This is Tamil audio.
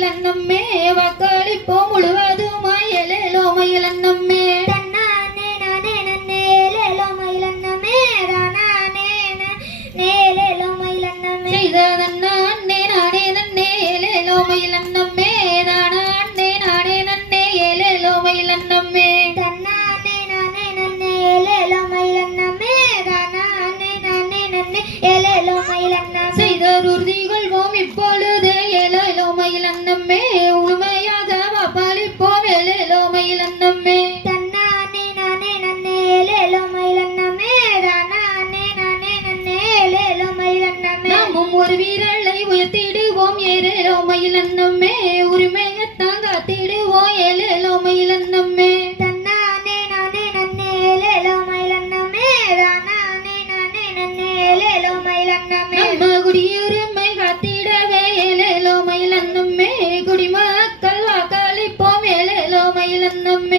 மயிலன்னம்மே வாக்களிப்போம் முழுவதுமாய் ஏலேலோ மயிலன்னம்மே தன்னானே நானே நன்னே ஏலேலோ மயிலன்னமே தானானே நேலேலோ மயிலன்னமே செய்ததன்னானே நானே நன்னே ஏலேலோ மயிலன்னம்மே தானானே நானே நன்னே ஏலேலோ மயிலன்னம்மே தன்னானே நானே நன்னே ஏலேலோ மயிலன்னமே தானானே நானே நன்னே ஏலேலோ மயிலன்னமே செய்தருதி கொள்வோம் இப்பொழுது ஏலேலோ மயிலன்னம்மே உண்மையாக வாக்களிப்போம் ஏலேலோ மயிலன்னம்மே தன்னானே நானே நன்னே ஏலேலோ மயிலன்னமே தானானே நானே நன்னே ஏலேலோ மயிலன்னமே நாமும் ஒரு வீரலை உயர்த்திடுவோம் ஏலேலோ மயிலன்னம்மே உரிமையத்தான் காத்திடுவோம் ஏலேலோ மயிலன்னம்மே தன்னானே நானே நன்னே ஏலேலோ மயிலன்னமே தானானே நானே நன்னே ஏலேலோ மயிலன்னமே நம்ம குடியுரிமை காத்திடவே ஏலேலோ மயிலன்னம்மே குடிமக்கள் வாக்களிப்போம் ஏலேலோ மயிலன்னம்மே